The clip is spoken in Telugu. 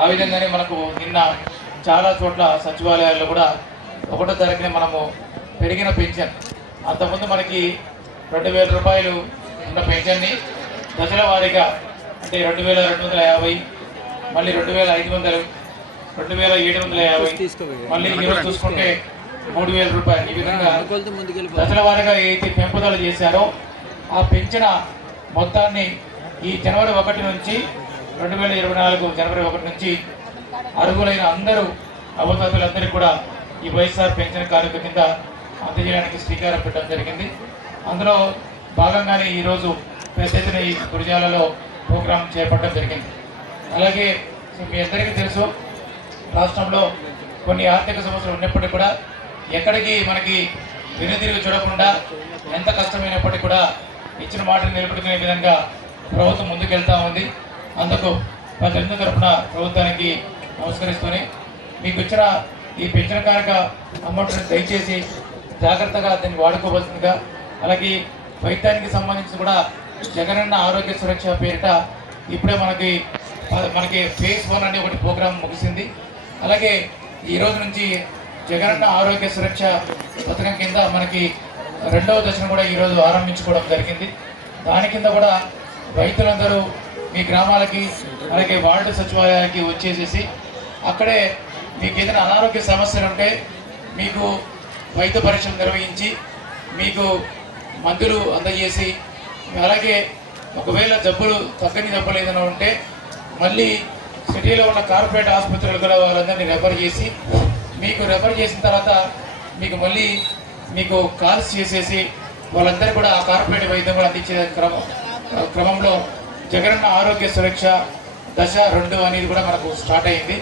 ఆ విధంగానే మనకు నిన్న చాలా చోట్ల సచివాలయాల్లో కూడా 1వ తారీఖున మనము పెరిగిన పెన్షన్, అంతకుముందు మనకి 2000 రూపాయలు ఉన్న పెన్షన్ని దశల వారీగా అంటే 2250, మళ్ళీ 2500, 2750, మళ్ళీ ఈరోజు చూసుకుంటే 3000 రూపాయలు. ఈ విధంగా దశల వారీగా ఏదైతే పెంపుదల చేశారో ఆ పెంచిన మొత్తాన్ని ఈ జనవరి 1 నుంచి 2024 జనవరి 1 నుంచి అర్హులైన అందరూ అవసరాలందరికీ కూడా ఈ వైఎస్ఆర్ పెన్షన్ కార్యక్రమం కింద అందజేయడానికి శ్రీకారం పెట్టడం జరిగింది. అందులో భాగంగానే ఈరోజు పెద్ద ఎత్తున ఈ గురిజాలలో ప్రోగ్రాం చేపట్టడం జరిగింది. అలాగే మీ అందరికీ తెలుసు, రాష్ట్రంలో కొన్ని ఆర్థిక సమస్యలు ఉన్నప్పటికీ కూడా ఎక్కడికి మనకి వెనుదిరిగి చూడకుండా ఎంత కష్టమైనప్పటికీ కూడా ఇచ్చిన మాటలు నిలబెట్టుకునే విధంగా ప్రభుత్వం ముందుకెళ్తా ఉంది. అందుకు ప్రజలందరి తరఫున ప్రభుత్వానికి నమస్కరిస్తూనే మీకు ఇచ్చిన ఈ పెన్షన్ కారక అమౌంట్ని దయచేసి జాగ్రత్తగా దాన్ని వాడుకోవాల్సిందిగా, అలాగే వైద్యానికి సంబంధించి కూడా జగనన్న ఆరోగ్య సురక్ష పేరిట ఇప్పుడే మనకి ఫేజ్ 1 అనే ఒకటి ప్రోగ్రాం ముగిసింది. అలాగే ఈ రోజు నుంచి జగనన్న ఆరోగ్య సురక్ష పథకం కింద మనకి 2వ దశను కూడా ఈరోజు ఆరంభించుకోవడం జరిగింది. దాని కింద కూడా రైతులందరూ మీ గ్రామాలకి అలాగే వార్డు సచివాలయాలకి వచ్చేసేసి అక్కడే మీకు ఏదైనా అనారోగ్య సమస్యలు ఉంటే మీకు వైద్య పరీక్షలు నిర్వహించి మీకు మందులు అందజేసి, అలాగే ఒకవేళ తగ్గని జబ్బులు ఏదైనా ఉంటే మళ్ళీ సిటీలో ఉన్న కార్పొరేట్ ఆసుపత్రులు కూడా వాళ్ళందరినీ రెఫర్ చేసి రెఫర్ చేసిన తర్వాత మళ్ళీ మీకు కాల్స్ చేసేసి వాళ్ళందరూ కూడా ఆ కార్పొరేట్ వైద్యం కూడా అందించే క్రమంలో జగనన్న ఆరోగ్య సురక్ష దశ 2 అనేది కూడా మనకు స్టార్ట్ అయింది.